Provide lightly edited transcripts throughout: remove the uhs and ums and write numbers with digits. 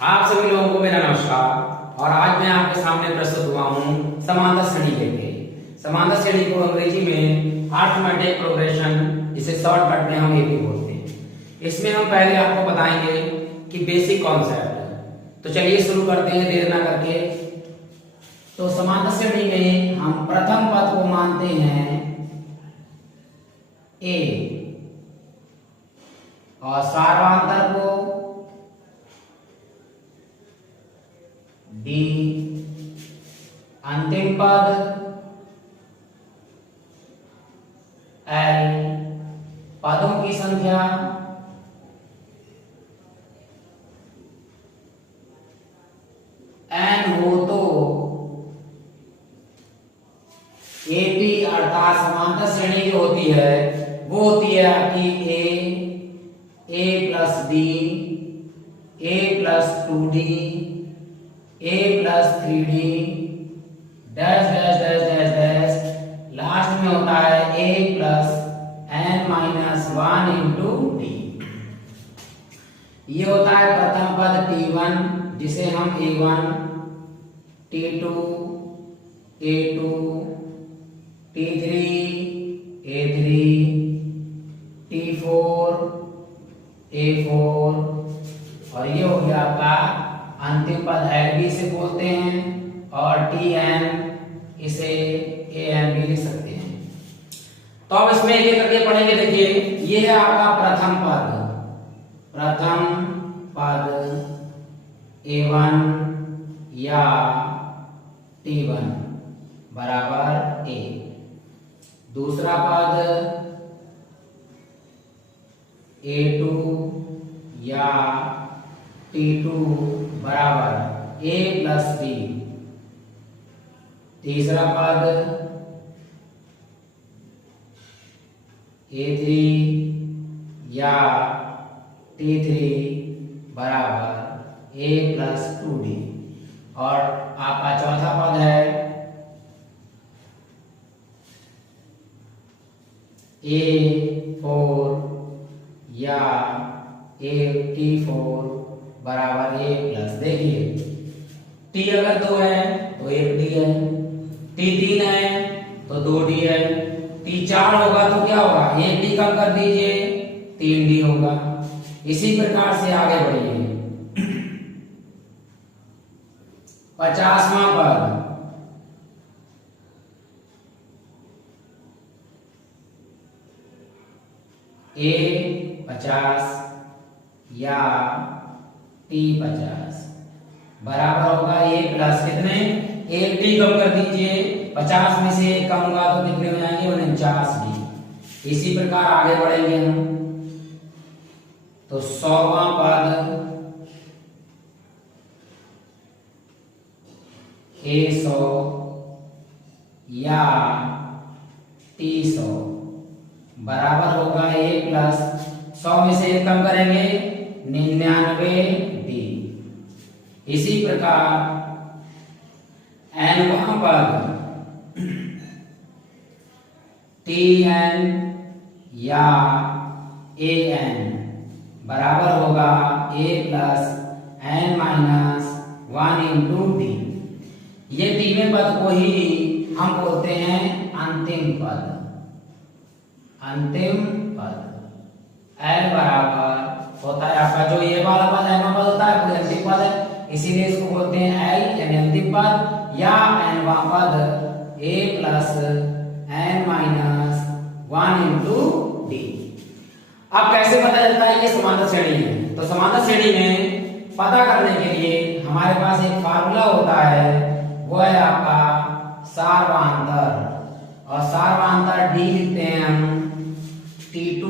आप सभी लोगों को मेरा नमस्कार। और आज मैं आपके सामने प्रस्तुत हुआ हूँ समांतर श्रेणी लेके। समांतर श्रेणी को अंग्रेजी में अरिथमेटिक प्रोग्रेशन, जिसे शॉर्टकट में हम एपी बोलते हैं। इसमें हम पहले आपको बताएंगे कि बेसिक कॉन्सेप्ट। तो चलिए शुरू करते हैं देर ना करके। तो समांतर श्रेणी में हम प्रथम पद को मानते हैं ए और सार्वधातुक को डी, अंतिम पद एल, पदों की संख्या एन हो तो एपी अर्थात समांतर श्रेणी जो होती है वो होती है आपकी A plus B, A plus 2d, a plus 3d dash dash dash dash dash, last में होता है a plus n minus 1 into D. ये होता है प्रथम पद t1, जिसे हम a1, t2, a2, t3, a3, t4, a4 और ये हो गया आपका अंतिम पद एल से बोलते हैं, और टी एन इसे ए एन भी लिख सकते हैं। तो अब इसमें एक एक करके पढ़ेंगे। देखिए, ये है आपका प्रथम पद A1 या T1 बराबर A। दूसरा पद A2 या T2 बराबर A प्लस B। तीसरा पद A3 या T3 बराबर A प्लस 2D। और आपका चौथा पद है A4 या T4 बराबर A प्लस। देखिए, T अगर 2 है तो 1D है, T3 है तो 2D है, T4 होगा तो क्या होगा, 1D कम कर दीजिए 3D होगा। इसी प्रकार से आगे बढ़िए। 50वां पद A50 या T50 बराबर होगा A प्लस कितने, 1D कम कर दीजिए, 50 में से 1 कम होगा तो कितने हो जाएंगे, 49D। इसी प्रकार आगे बढ़ेंगे हम। तो 100वां पद A100 या T100 बराबर होगा A प्लस 100 में से 1 कम करेंगे 99D। इसी प्रकार N वां पद TN या AN बराबर होगा A plus N minus 1 into D। ये तीनों पद को ही हम बोलते हैं अंतिम पद। L बराबर होता है आपका जो ये वाला पद N पद होता है वो अंतिम पद है, इसीलिए इसको बोलते हैं L यानी अंतिम पद, या N पद A plus N minus 1 into D। अब कैसे पता चलता है ये समांतर श्रेणी है? तो समांतर श्रेणी में पता करने के लिए हमारे पास एक फार्मूला होता है, वो है आपका सार्वधातुक। और सार्वधातुक D लिखते हैं हम T2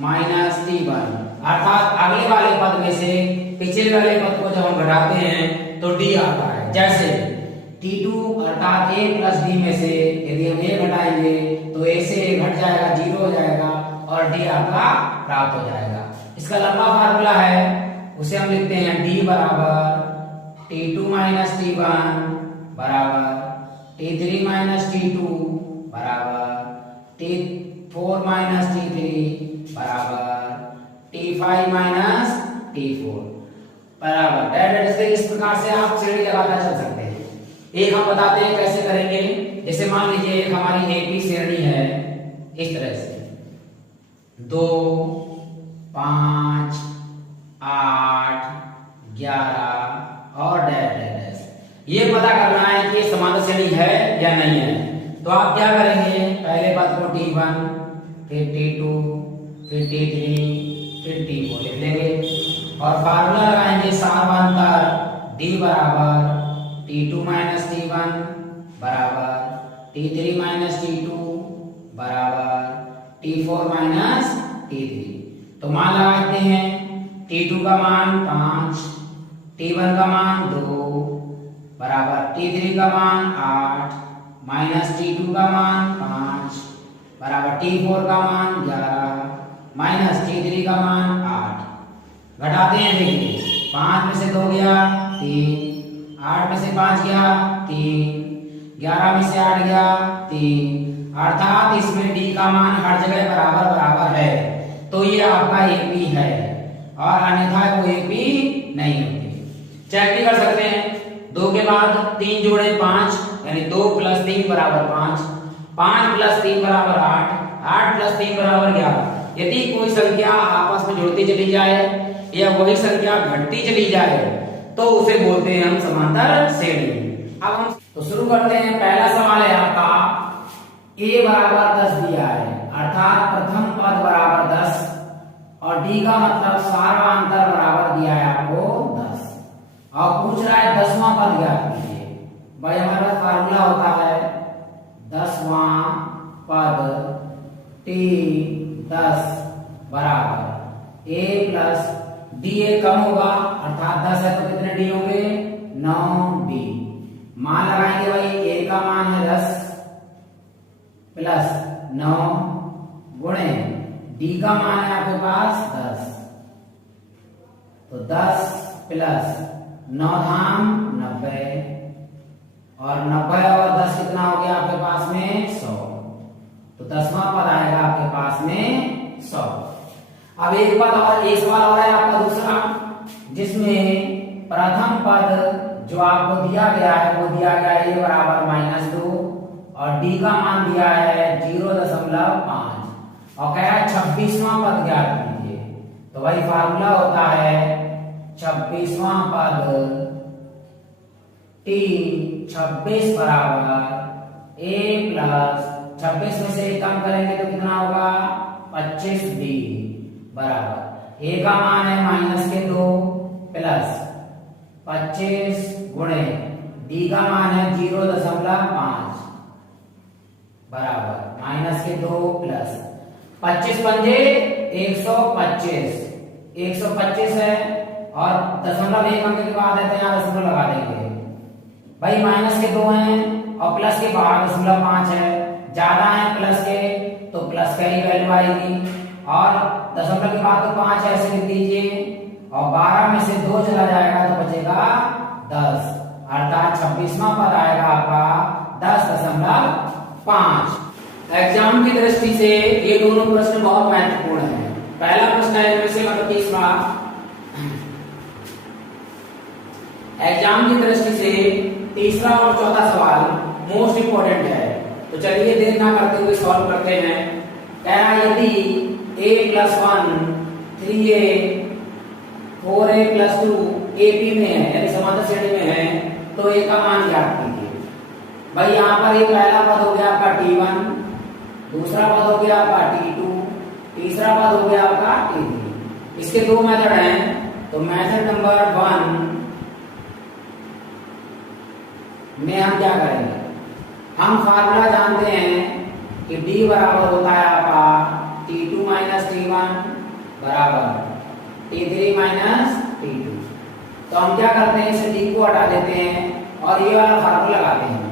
माइनस T1, अर्थात अगले वाले पद में से पिछले वाले पद को जब हम घटाते हैं तो D आता है। जैसे T2 अर्थात A प्लस D में से यदि हम A घटाएंगे तो A से A घट जाएगा, 0 हो जाएगा और D आपका प्राप्त हो जाएगा। इसका लंबा फार्मूला है, उसे हम लिखते हैं D बराबर T2 माइनस T1 बराबर T3 माइनस T2 बराबर T4 माइनस T3 बराबर T5 माइनस T4। बराबर डैश से इस प्रकार से आप श्रेणी लगाकर चल सकते हैं। एक हम बताते हैं कैसे करेंगे। जैसे मान लीजिए एक हमारी एपी श्रेणी है इस तरह से 2 5 8 11 और डैश डैश। ये पता करना है कि समांतर श्रेणी है या नहीं है। तो आप क्या करेंगे, पहले पद को T1 फिर T2 फिर T3 फिर T4 लिख लेंगे और फार्मूला लगाएंगे सामांतर D बराबर T2 माइनस T1 बराबर T3 माइनस T2 बराबर T4 माइनस T3। तो मान लगाते हैं T2 का मान 5, T1 का मान 2 बराबर T3 का मान 8 माइनस T2 का मान 5 बराबर T4 का मान 11 माइनस T3 का मान 8। घटाते हैं, देखिए 5 में से 2 गया 3, 8 में से 5 गया 3, 11 में से 8 गया 3, अर्थात इसमें D का मान हर जगह बराबर बराबर है। तो ये आपका एपी है और अन्यथा वो एपी नहीं होती। चेक भी कर सकते हैं, 2 के बाद 3 जोड़े 5 यानी 2 + 3 बराबर 5, 5 + 3 बराबर 8, 8 + 3 बराबर 11। यदि कोई संख्या आपस में जुड़ती चली जाए या वही संख्या घटती चली जाए तो उसे बोलते हैं हम समांतर श्रेणी। अब हम तो शुरू करते हैं। पहला सवाल है आपका a बराबर 10 दिया है, अर्थात प्रथम पद बराबर 10 और d का मतलब सार्वधातुक बराबर दिया है आपको 10 और पूछ रहा है 10वां पद ज्ञात कीजिए। भाई हमारे पास फार्मूला होता है 10वां पद t 10 बराबर a प्लस d। ए कम होगा अर्थात 10 है तो कितने d होंगे 9d। मान लगाएंगे भाई a का मान है 10 प्लस 9 गुणे d का मान है आपके पास 10, तो 10 प्लस 9 धाम 90 और 90 और 10 कितना हो गया आपके पास में 100। तो 10वां पद आएगा आपके पास में 100। अब एक पद और एक सवाल और है आपका दूसरा, जिसमें प्रथम पद जो आपको दिया गया है वो दिया गया है a बराबर -2 और d का मान दिया है 0.5 और कह रहा है 26वां पद ज्ञात कीजिए। तो भाई फार्मूला होता है 26वां पद t 26 बराबर a प्लस 26 में से कम करेंगे तो कितना होगा 25d बराबर a का मान है -2 प्लस 25 गुणे d का मान है 0.5 बराबर -2 प्लस 25 पंजे 125, 125 है और दशमलव एक अंक के बाद है तो यहाँ दशमलव लगा देंगे। भाई -2 है और प्लस के बाद 0.5 है, ज्यादा है प्लस के तो प्लस का ही वैल्यू आएगी और दशमलव के बाद तो 5 ऐसे लिख दीजिए और 12 में से 2 चला जाएगा तो बचेगा 10, अर्थात 26वां पद आएगा आपका 10.5। एग्जाम की दृष्टि से ये दोनों प्रश्न बहुत महत्वपूर्ण हैं। पहला प्रश्न है इनमें से मतलब तीसरा, एग्जाम की दृष्टि से तीसरा और चौथा सवाल मोस्ट इंपोर्टेंट है। तो चलिए देर ना करते हुए सॉल्व करते हैं। कह रहा है यदि a + 1 3a 4a + 2 AP में है यानी समांतर श्रेणी में है तो a का मान ज्ञात कीजिए। भाई यहाँ पर ये पहला पद हो गया आपका T1, दूसरा पद हो गया आपका T2, तीसरा पद हो गया आपका T3। इसके दो मेथड हैं। तो मेथड नंबर 1 में हम क्या करेंगे, हम फार्मूला जानते हैं कि D बराबर होता है आपका T2 माइनस T1 बराबर T3 माइनस T2। तो हम क्या करते हैं, इसे D को हटा देते हैं और ये वाला फार्मूला लगाते हैं।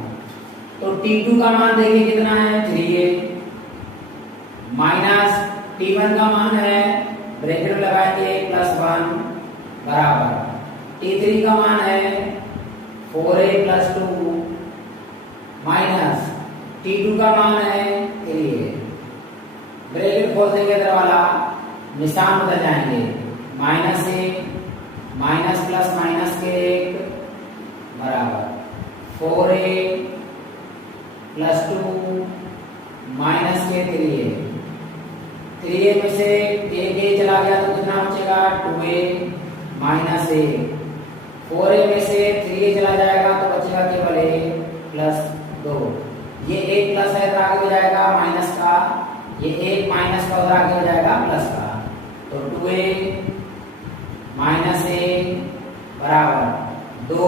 तो T2 का मान देखिए कितना है 3a माइनस T1 का मान है ब्रैकेट लगाएंगे +1 बराबर T3 का मान है 4a + 2 माइनस T2 का मान है 3a। ब्रैकेट खोल देंगे इधर वाला, निशान बदल जाएंगे -1 माइनस प्लस माइनस के 1 बराबर 4a प्लस 2 माइनस के 3a। 3a में से एक a चला गया तो कितना बचेगा 2a माइनस a। 4a में से 3a चला जाएगा तो बचेगा केवल a प्लस 2। ये एक प्लस है तो आगे हो जाएगा माइनस का, ये एक माइनस का उधर आगे हो जाएगा प्लस का। तो 2a माइनस a बराबर 2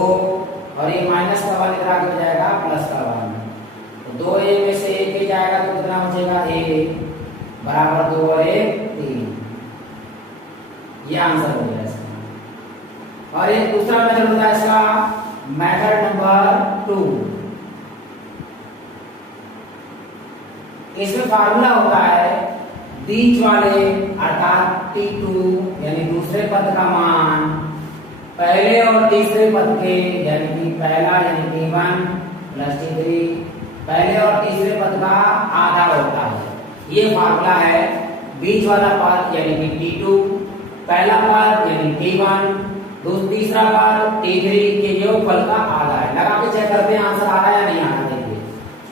और ये माइनस का 1 इधर आगे हो जाएगा प्लस का 1। तो 2a में से 1 जाएगा तो कितना बचेगा a बराबर 2 और 1 3। ये आंसर हो गया इसका। और एक दूसरा मेथड होता है इसका, मेथड नंबर 2। इसमें फार्मूला होता है बीच वाले अर्थात T2 यानी दूसरे पद का मान पहले और तीसरे पद के यानी कि पहला यानी T1 प्लस T3 पहले और तीसरे पद का आधा होता है। ये फार्मूला है बीच वाला पद यानी कि T2, पहला पद यानी T1, तीसरा पद T3 के योगफल का आधा है। लगा के चेक करते हैं आंसर आ रहा है या नहीं आ रहा।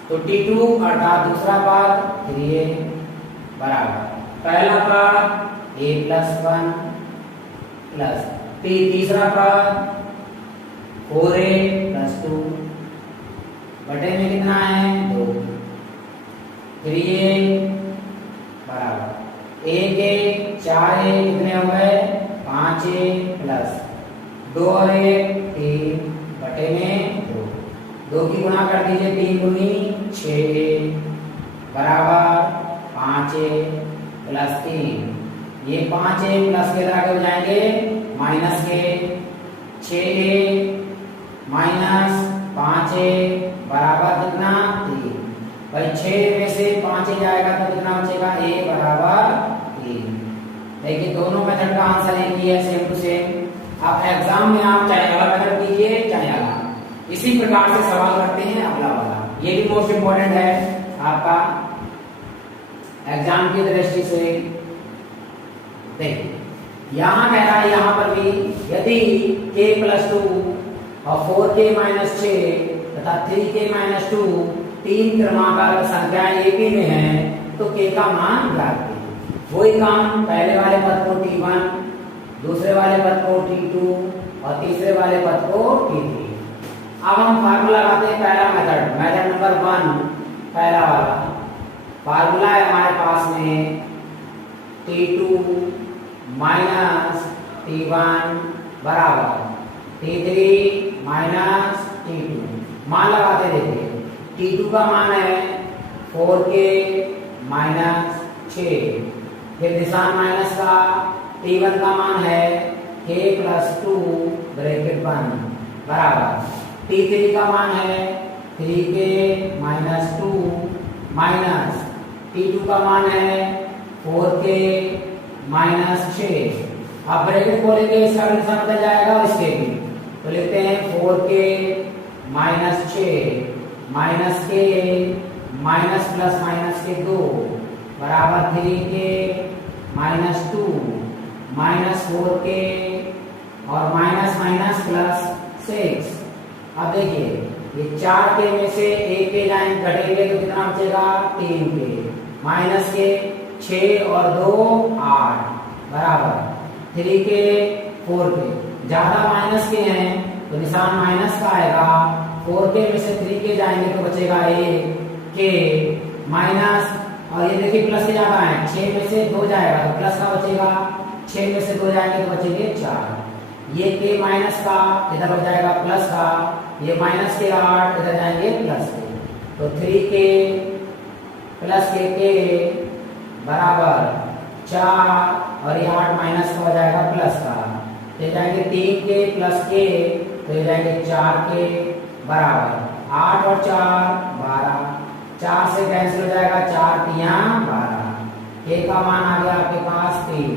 तो T2 अर्थात दूसरा पद 3a बराबर पहला पद a प्लस 1 प्लस तीसरा पद 4a प्लस 2 बटे में कितना है 2। 3a बराबर a के 4a कितने हो गए 5a प्लस 2 और 1 3 बटे में 2 की गुणा कर दीजिए 3 दूनी 6a बराबर 5a प्लस 3। ये 5a प्लस के आगे हो जाएंगे माइनस के 6a माइनस 5a बराबर कितना 3। भाई 6 में से 5a जाएगा तो कितना बचेगा a बराबर 3। देखिए दोनों मेथड का आंसर एक ही है, सेम टू सेम। अब एग्जाम में आप चाहे अलग मेथड कीजिए चाहे अलग, इसी प्रकार से सवाल करते हैं अगला वाला। ये भी मोस्ट इंपोर्टेंट है आपका एग्जाम की दृष्टि से। देखिए यहाँ कह रहा है यहाँ पर भी यदि k प्लस 2 और 4k माइनस 6 तथा 3k माइनस 2 तीन क्रमांक संख्याएं एक ही में है तो k का मान ज्ञात कीजिए। वही काम पहले वाले पद को T1, दूसरे वाले पद को T2 और तीसरे वाले पद को T3। अब हम फार्मूला लगाते हैं पहला मेथड नंबर 1 पहला वाला फार्मूला है हमारे पास में T2 माइनस T1 बराबर T3 माइनस T2। मान लगाते देखिए T2 का मान है 4k माइनस 6, फिर निशान माइनस का। T1 का मान है k प्लस 2 ब्रैकेट 1 बराबर T3 का मान है 3k माइनस 2 माइनस T2 का मान है 4k माइनस 6। अब ब्रैकेट खोलेंगे इसका भी निशान बदल जाएगा और इसके भी, तो लिखते हैं 4k minus 6 minus k minus plus minus के 2 बराबर 3k माइनस 2 माइनस 4k और माइनस माइनस प्लस 6। अब देखिए ये 4k में से 1k लाइन घटेंगे तो कितना बचेगा 3k माइनस के 6 और 2 8 बराबर 3k 4k। ज्यादा माइनस के हैं तो निशान माइनस का आएगा। 4k में से 3k जाएंगे तो बचेगा 1k माइनस, और ये देखिए प्लस के ज्यादा है 6 में से 2 जाएगा तो प्लस का बचेगा, 6 में से 2 जाएंगे तो बचेंगे 4। ये k माइनस का इधर हो जाएगा प्लस का, ये माइनस के 8 इधर जाएंगे प्लस के, तो 3k प्लस k बराबर 4 और ये 8 माइनस का हो जाएगा प्लस का, ये जाएंगे 3k प्लस k तो ये जाएंगे 4k बराबर 8 और 4 12, 4 से कैंसिल हो जाएगा 4 तिया 12, k का मान आ गया आपके पास 3।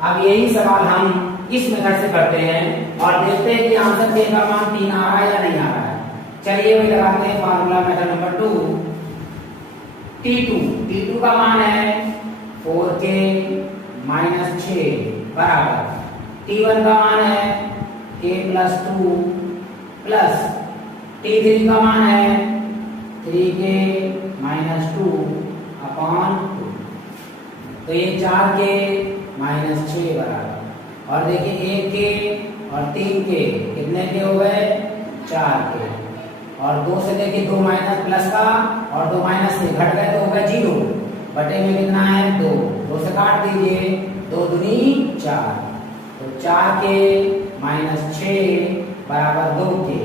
अब यही सवाल हम इस मेथड से करते हैं और देखते हैं कि आंसर k का मान 3 आ रहा है या नहीं आ रहा है। चलिए वही लगाते हैं फार्मूला मेथड नंबर 2। T2 का मान है 4k माइनस 6 बराबर t1 का मान है k प्लस 2 प्लस t3 का मान है 3k माइनस 2 अपॉन 2। तो ये 4k माइनस 6 बराबर, और देखिए 1k और 3k कितने के हो गए 4k, और 2 से देखिए 2 माइनस प्लस का और 2 माइनस से घट गए तो हो गया 0, बटे में कितना है 2, 2 से काट दीजिए, 2 दूनी 4, तो 4k माइनस 6 बराबर 2k,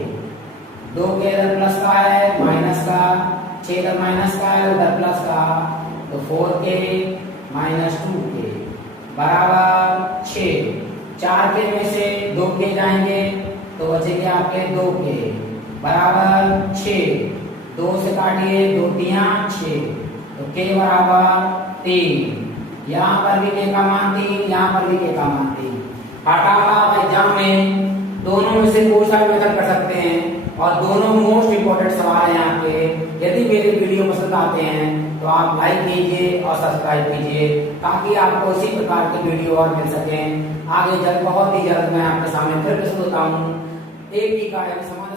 2k इधर प्लस का है माइनस का, 6 इधर माइनस का है उधर प्लस का, तो 4k माइनस 2k बराबर 6, 4k में से 2k जाएंगे तो बचेंगे आपके 2k बराबर 6, 2 से काटिए 2 तिया 6, तो k बराबर 3, यहाँ पर भी k का मान 3, यहाँ पर भी k का मान 3। फटाफट आप एग्जाम में दोनों में से कोई सा भी मेथड कर सकते हैं, और दोनों मोस्ट इंपोर्टेंट सवाल हैं यहाँ पे। यदि मेरे वीडियो पसंद आते हैं तो आप लाइक कीजिए और सब्सक्राइब कीजिए, ताकि आपको इसी प्रकार के वीडियो और मिल सकें। आगे जल्द, बहुत ही जल्द मैं आपके सामने फिर प्रस्तुत होता हूँ एक ही कार्य समाधान।